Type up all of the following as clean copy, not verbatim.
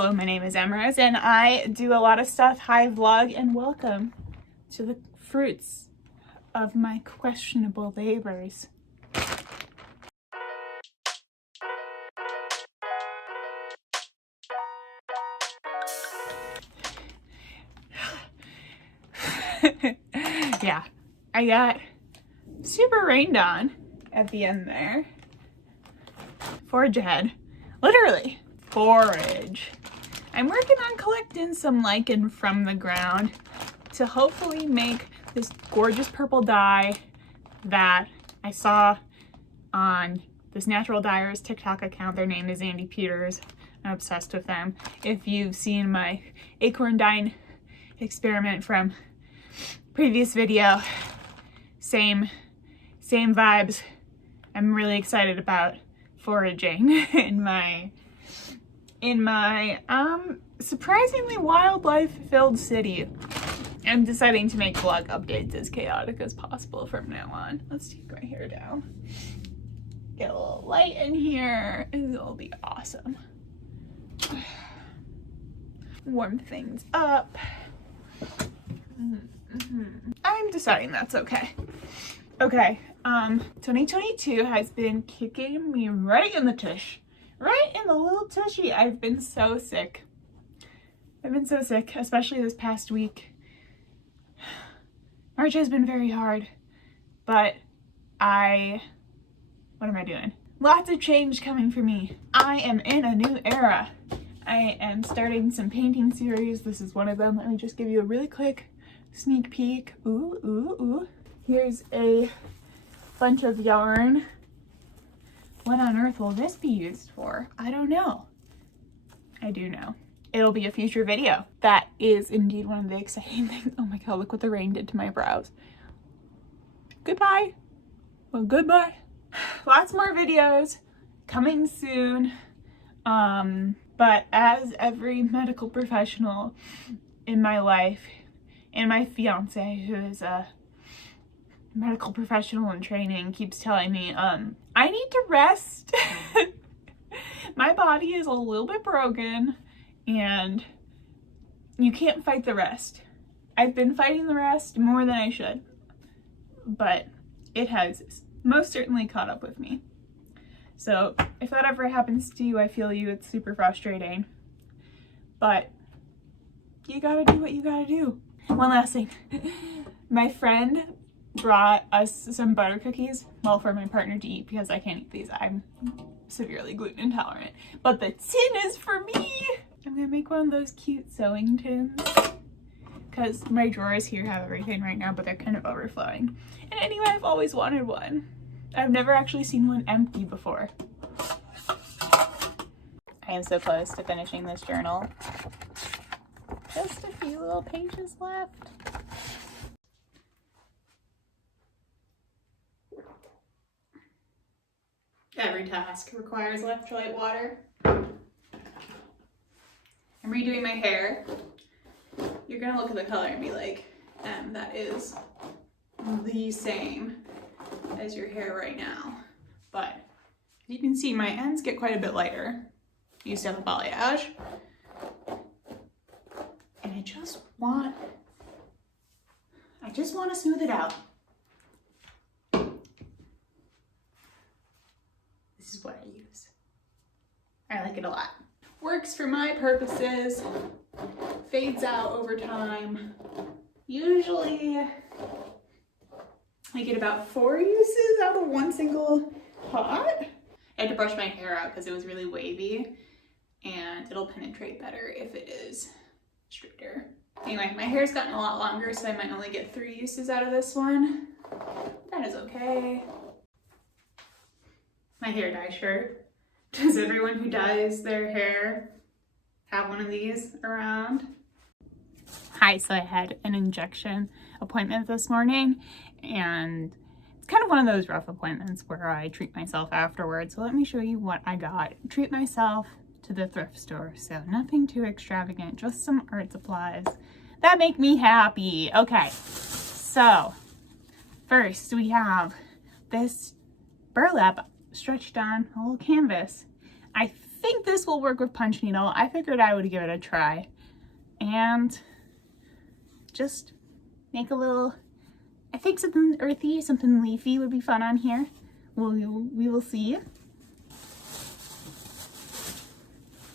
Hello, my name is Emrose and I do a lot of stuff. Hi vlog and welcome to the fruits of my questionable labors. Yeah, I got super rained on at the end there. Forage ahead. Literally, forage. I'm working on collecting some lichen from the ground to hopefully make this gorgeous purple dye that I saw on this natural dyers TikTok account. Their name is Andy Peters. I'm obsessed with them. If you've seen my acorn dye experiment from previous video, same vibes. I'm really excited about foraging in my surprisingly wildlife filled city. I'm deciding to make vlog updates as chaotic as possible from now on. Let's take my hair down. Get a little light in here. It'll be awesome. Warm things up. I'm deciding that's okay. Okay, 2022 has been kicking me right in the tush. Right in the little tushy. I've been so sick. I've been so sick, especially this past week. March has been very hard, but what am I doing? Lots of change coming for me. I am in a new era. I am starting some painting series. This is one of them. Let me just give you a really quick sneak peek. Ooh, ooh, ooh. Here's a bunch of yarn. What on earth will this be used for? I don't know. I do know. It'll be a future video. That is indeed one of the exciting things. Oh my god, look what the rain did to my brows. Goodbye. Well, goodbye. Lots more videos coming soon. But as every medical professional in my life, and my fiance, who is a medical professional in training, keeps telling me, I need to rest. My body is a little bit broken and you can't fight the rest. I've been fighting the rest more than I should, but it has most certainly caught up with me. So if that ever happens to you, I feel you. It's super frustrating, but you gotta do what you gotta do. One last thing. My friend brought us some butter cookies, well, for my partner to eat because I can't eat these. I'm severely gluten intolerant. But the tin is for me. I'm gonna make one of those cute sewing tins because my drawers here have everything right now, but they're kind of overflowing. And anyway, I've always wanted one. I've never actually seen one empty before. I am so close to finishing this journal. Just a few little pages left. Every task requires electrolyte water. I'm redoing my hair. You're gonna look at the color and be like, that is the same as your hair right now. But you can see my ends get quite a bit lighter. I used to have a balayage. And I just want to smooth it out. This is what I use. I like it a lot. Works for my purposes. Fades out over time. Usually I get about 4 uses out of one single pot. I had to brush my hair out because it was really wavy and it'll penetrate better if it is straighter. Anyway, my hair's gotten a lot longer, so I might only get 3 uses out of this one. That is okay. My hair dye shirt. Does everyone who dyes their hair have one of these around? Hi, so I had an injection appointment this morning, and it's kind of one of those rough appointments where I treat myself afterwards. So let me show you what I got. Treat myself to the thrift store, so nothing too extravagant, just some art supplies that make me happy. Okay, so first we have this burlap stretched on a little canvas. I think this will work with punch needle. I figured I would give it a try and just make a little, I think something earthy, something leafy would be fun on here. We will see.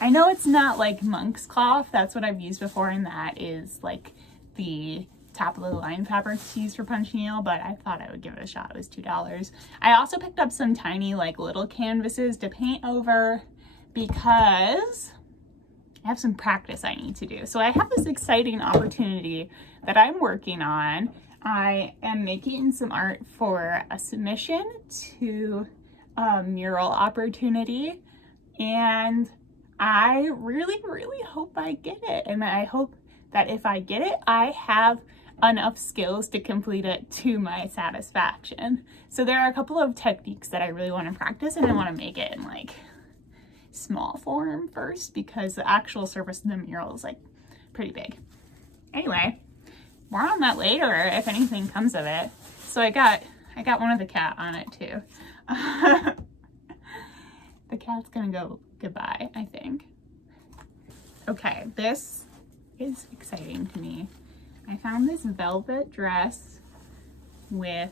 I know it's not like monk's cloth, that's what I've used before, and that is like the top of the line fabrics used for punch needle, but I thought I would give it a shot. It was $2. I also picked up some tiny like little canvases to paint over because I have some practice I need to do. So I have this exciting opportunity that I'm working on. I am making some art for a submission to a mural opportunity, and I really, really hope I get it. And I hope that if I get it, I have enough skills to complete it to my satisfaction. So there are a couple of techniques that I really want to practice, and I want to make it in like small form first because the actual surface of the mural is like pretty big. Anyway, more on that later if anything comes of it. So I got one of the cat on it too. The cat's gonna go goodbye, I think. Okay, this is exciting to me. I found this velvet dress with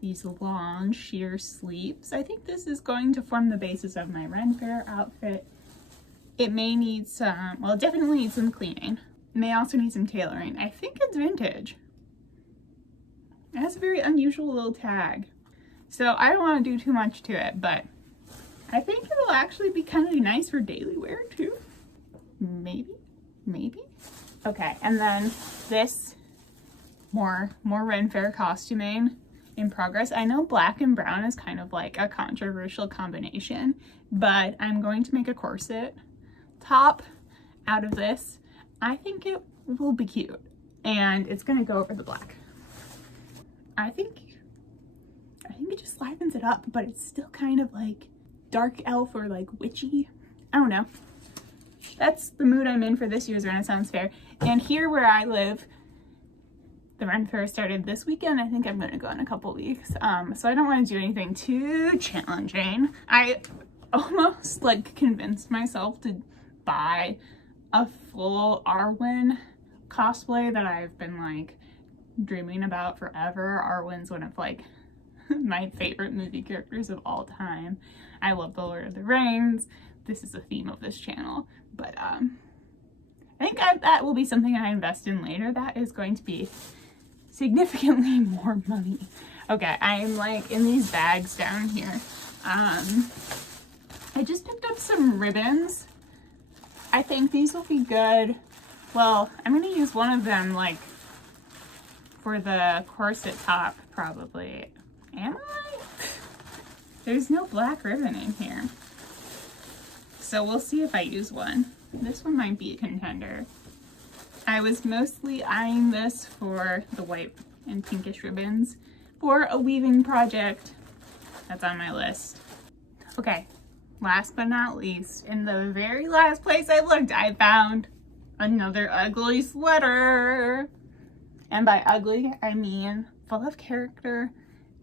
these long sheer sleeves. I think this is going to form the basis of my Ren Faire outfit. It may need some, well, it definitely needs some cleaning. It may also need some tailoring. I think it's vintage. It has a very unusual little tag. So I don't want to do too much to it, but I think it'll actually be kind of nice for daily wear too. Maybe. Okay, and then this more Ren Faire costuming in progress. I know black and brown is kind of like a controversial combination, but I'm going to make a corset top out of this. I think it will be cute, and it's gonna go over the black. I think it just livens it up, but it's still kind of like dark elf or like witchy. I don't know. That's the mood I'm in for this year's Renaissance Fair. And here where I live, the Ren Faire started this weekend. I think I'm going to go in a couple weeks. So I don't want to do anything too challenging. I almost like convinced myself to buy a full Arwen cosplay that I've been like dreaming about forever. Arwen's one of like my favorite movie characters of all time. I love The Lord of the Rings. This is the theme of this channel, but I think that will be something I invest in later. That is going to be significantly more money. Okay, I'm like in these bags down here. I just picked up some ribbons. I think these will be good. Well, I'm gonna use one of them like for the corset top probably. Am I? There's no black ribbon in here. So we'll see if I use one. This one might be a contender. I was mostly eyeing this for the white and pinkish ribbons for a weaving project that's on my list. Okay, last but not least, in the very last place I looked, I found another ugly sweater. And by ugly, I mean full of character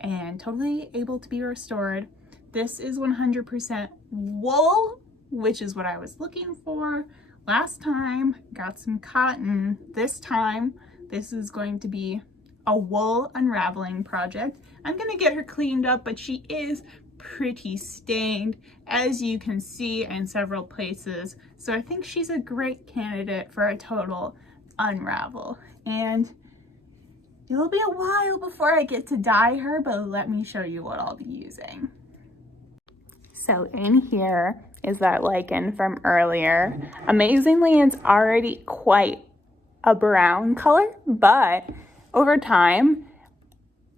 and totally able to be restored. This is 100% wool, which is what I was looking for. Last time, got some cotton. This time, this is going to be a wool unraveling project. I'm gonna get her cleaned up, but she is pretty stained, as you can see in several places. So I think she's a great candidate for a total unravel. And it'll be a while before I get to dye her, but let me show you what I'll be using. So in here is that lichen from earlier. Amazingly, it's already quite a brown color, but over time,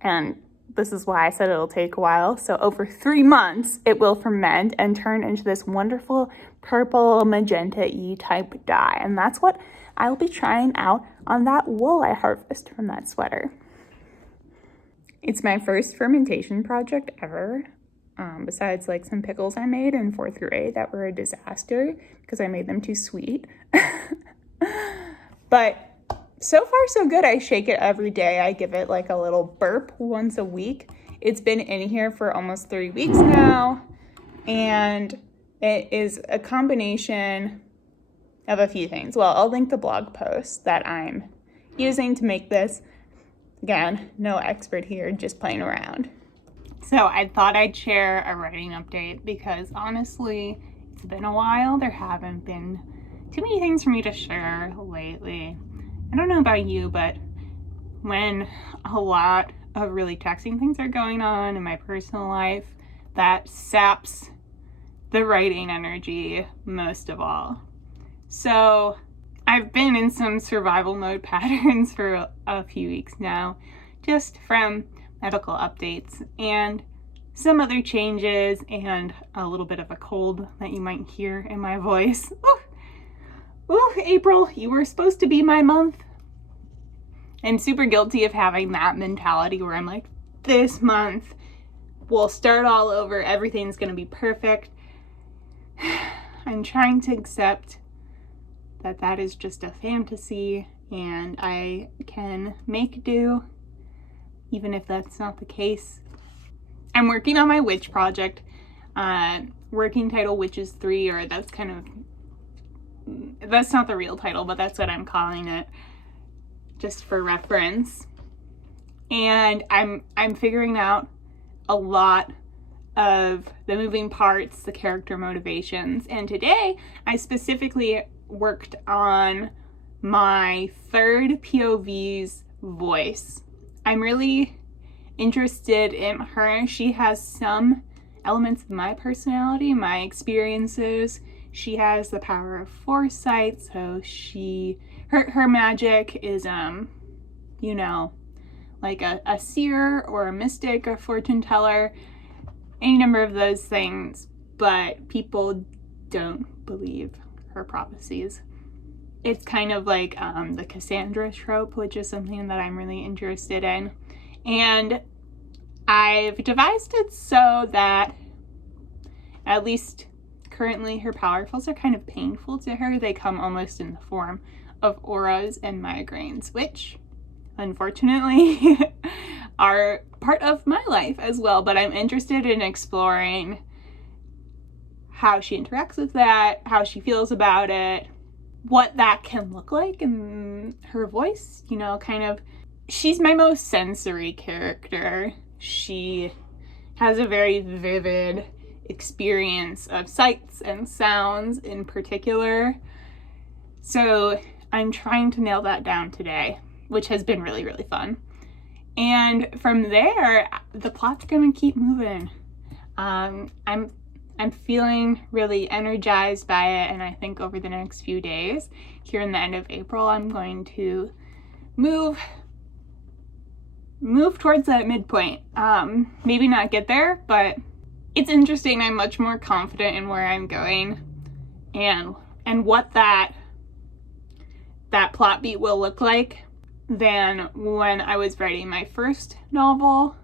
and this is why I said it'll take a while, so over 3 months, it will ferment and turn into this wonderful purple magenta-y type dye. And that's what I'll be trying out on that wool I harvest from that sweater. It's my first fermentation project ever. Besides like some pickles I made in 4th grade that were a disaster because I made them too sweet. But so far so good. I shake it every day. I give it like a little burp once a week. It's been in here for almost 3 weeks now, and It is a combination of a few things. Well, I'll link the blog post that I'm using to make this. Again, no expert here, just playing around. So I thought I'd share a writing update because honestly, it's been a while. There haven't been too many things for me to share lately. I don't know about you, but when a lot of really taxing things are going on in my personal life, that saps the writing energy most of all. So I've been in some survival mode patterns for a few weeks now, just from medical updates and some other changes and a little bit of a cold that you might hear in my voice. Ooh, April, you were supposed to be my month. I'm super guilty of having that mentality where I'm like, this month we'll start all over, everything's gonna be perfect. I'm trying to accept that that is just a fantasy and I can make do even if that's not the case. I'm working on my witch project, working title Witches 3, or that's not the real title, but that's what I'm calling it just for reference. And I'm figuring out a lot of the moving parts, the character motivations. And today I specifically worked on my third POV's voice. I'm really interested in her. She has some elements of my personality, my experiences. She has the power of foresight, so her magic is like a seer or a mystic, a fortune teller, any number of those things, but people don't believe her prophecies. It's kind of like the Cassandra trope, which is something that I'm really interested in. And I've devised it so that, at least currently, her powerfuls are kind of painful to her. They come almost in the form of auras and migraines, which unfortunately are part of my life as well. But I'm interested in exploring how she interacts with that, how she feels about it, what that can look like in her voice, she's my most sensory character. She has a very vivid experience of sights and sounds in particular. So I'm trying to nail that down today, which has been really, really fun. And from there, the plot's gonna keep moving. I'm feeling really energized by it, and I think over the next few days, here in the end of April, I'm going to move towards that midpoint. Maybe not get there, but it's interesting. I'm much more confident in where I'm going and what that plot beat will look like than when I was writing my first novel.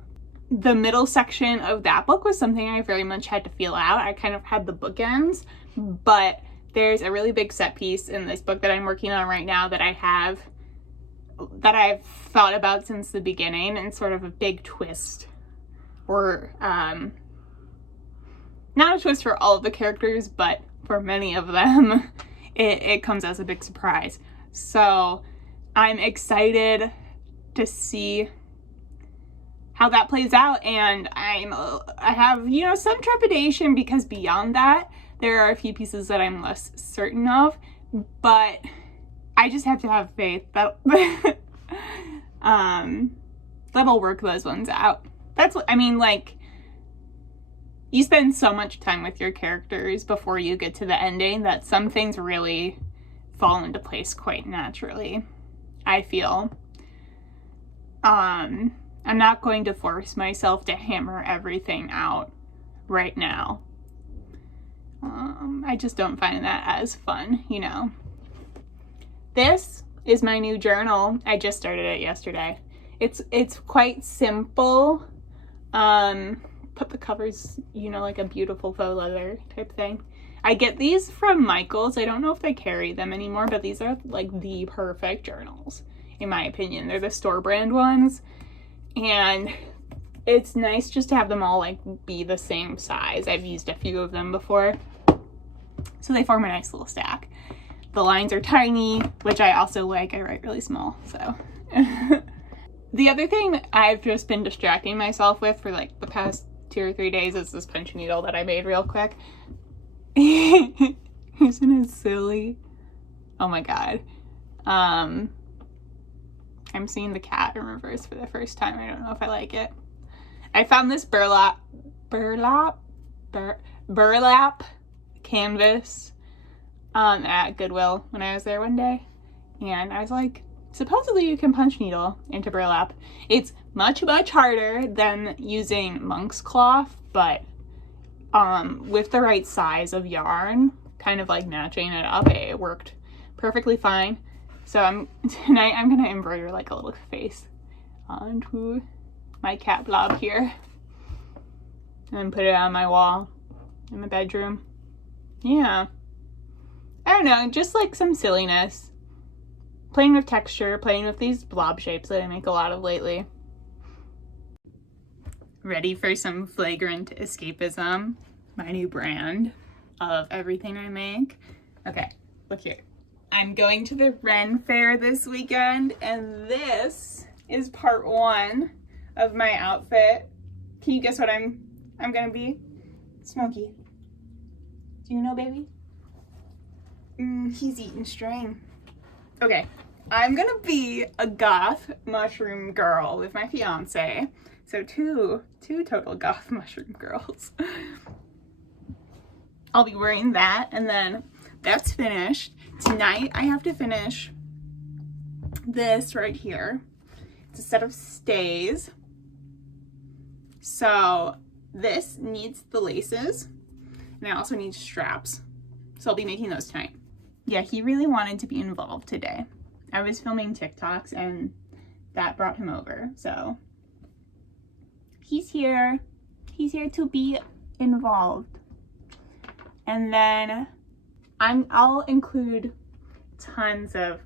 The middle section of that book was something I very much had to feel out. I kind of had the bookends, but there's a really big set piece in this book that I'm working on right now that I've thought about since the beginning, and sort of a big twist, or not a twist for all of the characters, but for many of them, it comes as a big surprise. So I'm excited to see how that plays out, and I have some trepidation because beyond that there are a few pieces that I'm less certain of, but I just have to have faith that that'll work those ones out. That's what I mean. Like, you spend so much time with your characters before you get to the ending that some things really fall into place quite naturally, I feel. I'm not going to force myself to hammer everything out right now. I just don't find that as fun, This is my new journal. I just started it yesterday. It's quite simple. Put the covers, like a beautiful faux leather type thing. I get these from Michael's. I don't know if they carry them anymore, but these are like the perfect journals, in my opinion. They're the store brand ones. And it's nice just to have them all like be the same size. I've used a few of them before. So they form a nice little stack. The lines are tiny, which I also like. I write really small, so. The other thing I've just been distracting myself with for like the past 2 or 3 days is this punch needle that I made real quick. Isn't it silly? Oh my god. I'm seeing the cat in reverse for the first time. I don't know if I like it. I found this burlap canvas at Goodwill when I was there one day, and I was like, supposedly you can punch needle into burlap. It's much harder than using monk's cloth, but with the right size of yarn, kind of like matching it up, it worked perfectly fine. So tonight I'm gonna embroider like a little face onto my cat blob here and then put it on my wall in my bedroom. Yeah, I don't know, just like some silliness, playing with texture, playing with these blob shapes that I make a lot of lately. Ready for some flagrant escapism? My new brand of everything I make. Okay, look here. I'm going to the Ren Faire this weekend, and this is part 1 of my outfit. Can you guess what I'm gonna be? Smokey. Do you know, baby? He's eating string. Okay, I'm gonna be a goth mushroom girl with my fiance. So two total goth mushroom girls. I'll be wearing that, and then that's finished. Tonight I have to finish this right here. It's a set of stays. So this needs the laces, and I also need straps. So I'll be making those tonight. Yeah, he really wanted to be involved today. I was filming TikToks and that brought him over. So he's here. He's here to be involved. And then I'll include tons of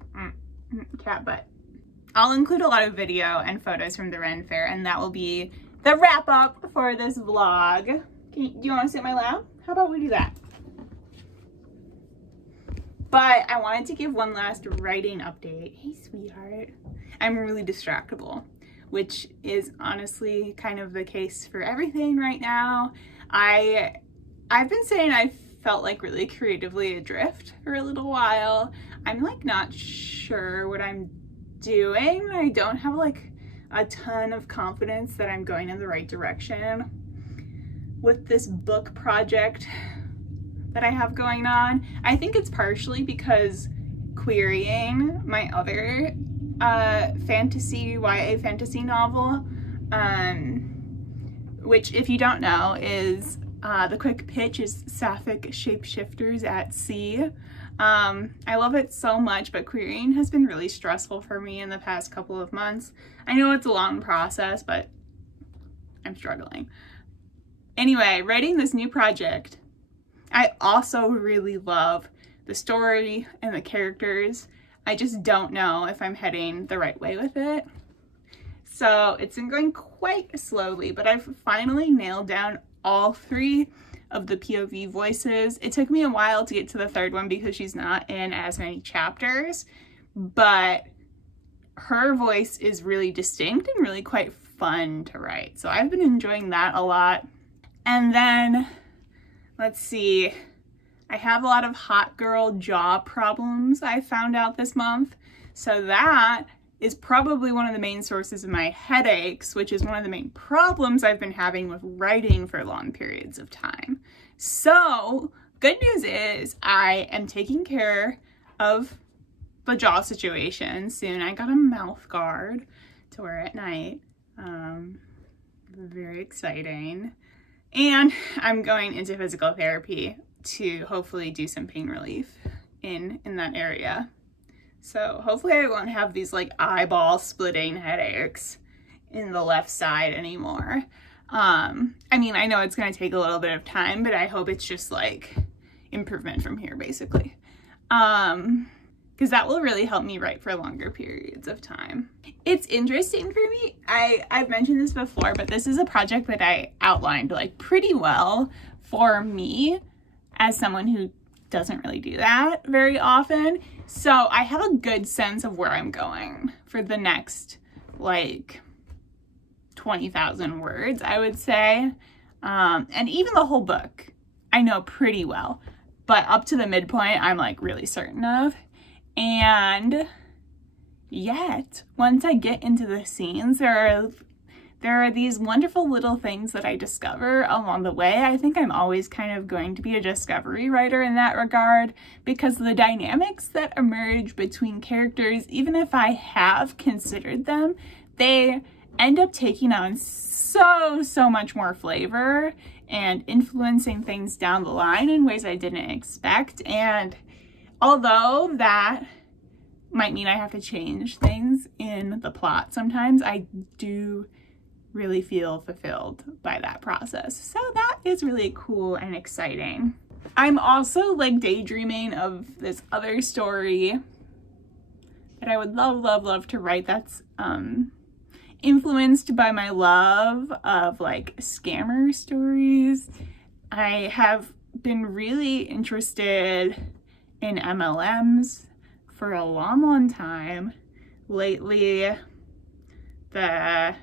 cat butt. I'll include a lot of video and photos from the Ren Faire, and that will be the wrap up for this vlog. Do you want to sit in my lap? How about we do that? But I wanted to give one last writing update. Hey, sweetheart. I'm really distractible, which is honestly kind of the case for everything right now. I've been saying I felt like really creatively adrift for a little while. I'm like not sure what I'm doing. I don't have like a ton of confidence that I'm going in the right direction with this book project that I have going on. I think it's partially because querying my other YA fantasy novel, which if you don't know is the quick pitch is Sapphic Shapeshifters at Sea. I love it so much, but querying has been really stressful for me in the past couple of months. I know it's a long process, but I'm struggling. Anyway, writing this new project, I also really love the story and the characters. I just don't know if I'm heading the right way with it. So it's been going quite slowly, but I've finally nailed down all 3 of the POV voices. It took me a while to get to the 3rd one because she's not in as many chapters, but her voice is really distinct and really quite fun to write. So I've been enjoying that a lot. And then, let's see, I have a lot of hot girl jaw problems I found out this month. So that is probably one of the main sources of my headaches, which is one of the main problems I've been having with writing for long periods of time. So good news is I am taking care of the jaw situation soon. I got a mouth guard to wear at night. Very exciting. And I'm going into physical therapy to hopefully do some pain relief in that area. So hopefully I won't have these like eyeball splitting headaches in the left side anymore. I mean, I know it's going to take a little bit of time, but I hope it's just like improvement from here basically. Because that will really help me write for longer periods of time. It's interesting for me. I've mentioned this before, but this is a project that I outlined like pretty well for me as someone who doesn't really do that very often. So I have a good sense of where I'm going for the next like 20,000 words, I would say. And even the whole book, I know pretty well, but up to the midpoint, I'm like really certain of. And yet, once I get into the scenes, there are these wonderful little things that I discover along the way. I think I'm always kind of going to be a discovery writer in that regard, because the dynamics that emerge between characters, even if I have considered them, they end up taking on so much more flavor and influencing things down the line in ways I didn't expect. And although that might mean I have to change things in the plot sometimes, I do really feel fulfilled by that process. So that is really cool and exciting. I'm also like daydreaming of this other story that I would love to write that's influenced by my love of like scammer stories. I have been really interested in MLMs for a long time. Lately, the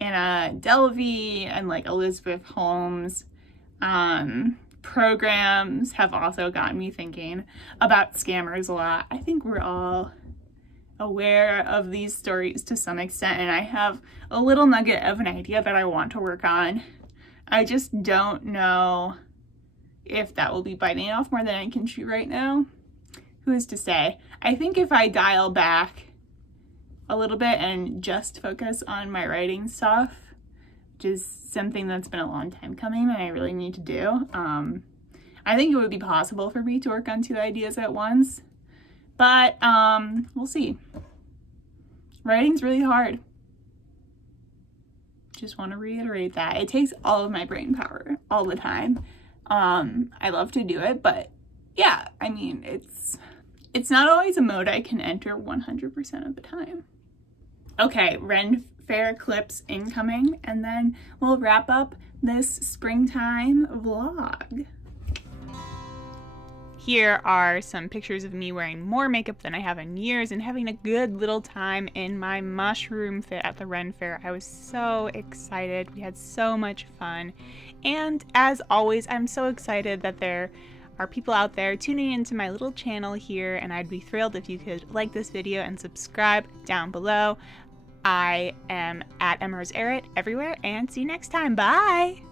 Anna Delvey and like Elizabeth Holmes programs have also gotten me thinking about scammers a lot. I think we're all aware of these stories to some extent, and I have a little nugget of an idea that I want to work on. I just don't know if that will be biting off more than I can chew right now. Who is to say? I think if I dial back a little bit and just focus on my writing stuff, which is something that's been a long time coming and I really need to do, I think it would be possible for me to work on 2 ideas at once. But we'll see. Writing's really hard. Just want to reiterate that. It takes all of my brain power all the time. I love to do it, but yeah, I mean, it's not always a mode I can enter 100% of the time. Okay, Ren Faire clips incoming, and then we'll wrap up this springtime vlog. Here are some pictures of me wearing more makeup than I have in years and having a good little time in my mushroom fit at the Ren Faire. I was so excited. We had so much fun. And as always, I'm so excited that there are people out there tuning into my little channel here, and I'd be thrilled if you could like this video and subscribe down below. I am at EmRoseErit everywhere, and see you next time. Bye!